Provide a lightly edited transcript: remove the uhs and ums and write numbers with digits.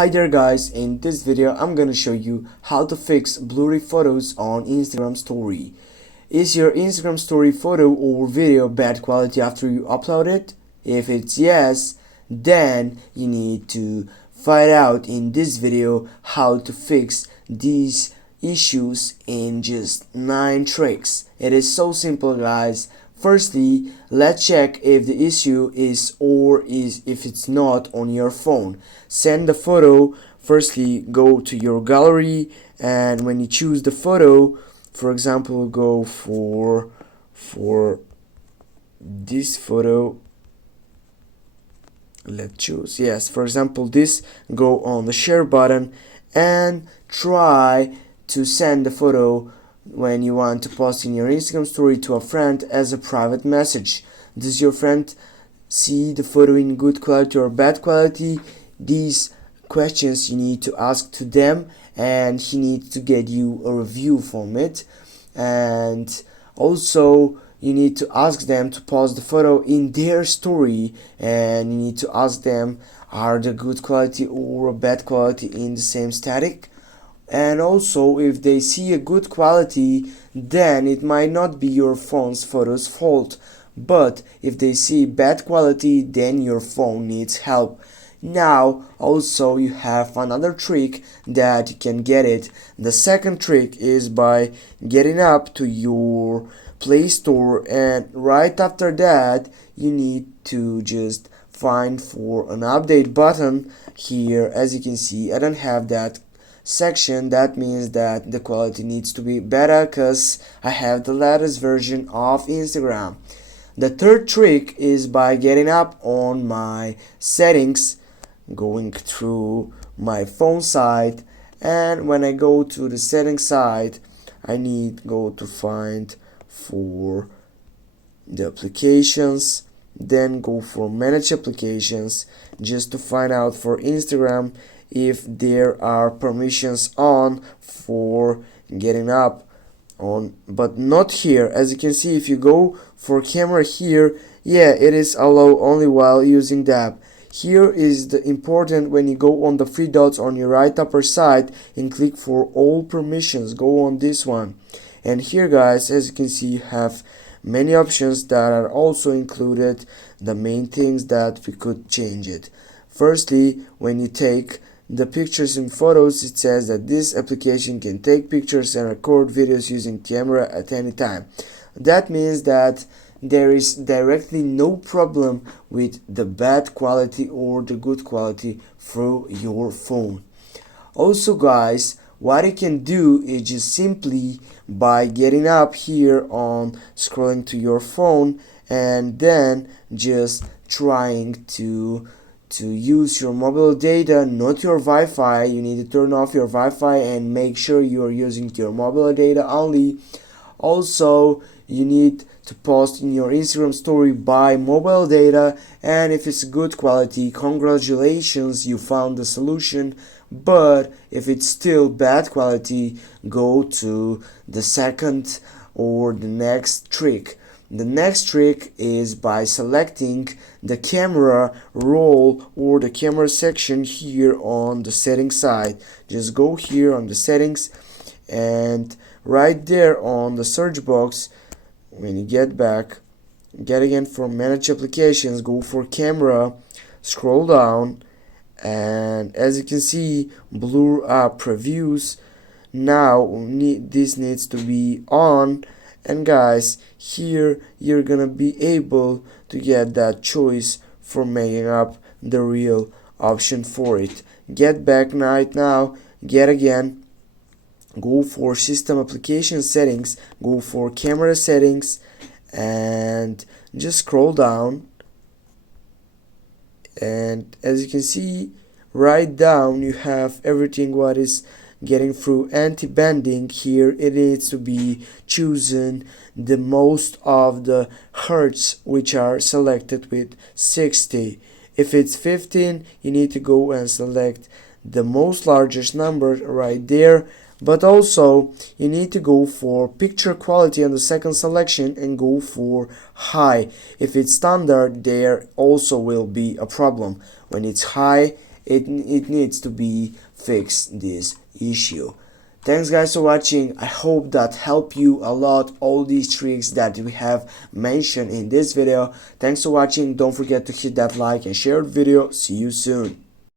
Hi there guys, in this video I'm gonna show you how to fix blurry photos on Instagram story. Is your Instagram story photo or video bad quality after you upload it? If it's yes, then you need to find out in this video how to fix these issues in just 9 tricks. It is so simple guys. Firstly, let's check if the issue is if it's not on your phone. Send the photo. Firstly, go to your gallery, and when you choose the photo, for example, go for this photo. Let's choose, yes, for example this, go on the share button and try to send the photo when you want to post in your Instagram story to a friend as a private message. Does your friend see the photo in good quality or bad quality? These questions you need to ask to them, and he needs to get you a review from it. And also you need to ask them to post the photo in their story, and you need to ask them, are they good quality or bad quality in the same static? And also, if they see a good quality, then it might not be your phone's photo's fault. But if they see bad quality, then your phone needs help. Now, also you have another trick that you can get it. The second trick is by getting up to your Play Store, and right after that you need to just find for an update button. Here, as you can see, I don't have that section. That means that the quality needs to be better because I have the latest version of Instagram. The third trick is by getting up on my settings, going through my phone side, and when I go to the settings side, I need go to find for the applications, then go for manage applications, just to find out for Instagram if there are permissions on for getting up on, but not here. As you can see, if you go for camera here, yeah, it is allowed only while using the app. Here is the important, when you go on the three dots on your right upper side and click for all permissions, go on this one. And here guys, as you can see, you have many options that are also included. The main things that we could change it. Firstly, when you take the pictures and photos, it says that this application can take pictures and record videos using camera at any time. That means that there is directly no problem with the bad quality or the good quality through your phone. Also guys, what you can do is just simply by getting up here on scrolling to your phone, and then just trying to use your mobile data, not your Wi-Fi. You need to turn off your Wi-Fi and make sure you are using your mobile data only. Also, you need to post in your Instagram story by mobile data, and if it's good quality, congratulations, you found the solution. But if it's still bad quality, go to the second or the next trick. The next trick is by selecting the camera roll or the camera section here on the settings side. Just go here on the settings, and right there on the search box, when you get back, get again for manage applications, go for camera, scroll down, and as you can see, blur up previews. Now this needs to be on, and guys, here you're gonna be able to get that choice for making up the real option for it. Get back right now, get again, go for system application settings, go for camera settings, and just scroll down, and as you can see, right down you have everything what is getting through anti-bending. Here it needs to be chosen the most of the hertz which are selected with 60. If it's 15, you need to go and select the most largest number right there. But also you need to go for picture quality on the second selection and go for high. If it's standard, there also will be a problem. When it's high it needs to be fixed, this issue. Thanks guys for watching. I hope that helped you a lot, all these tricks that we have mentioned in this video. Thanks for watching. Don't forget to hit that like and share the video. See you soon.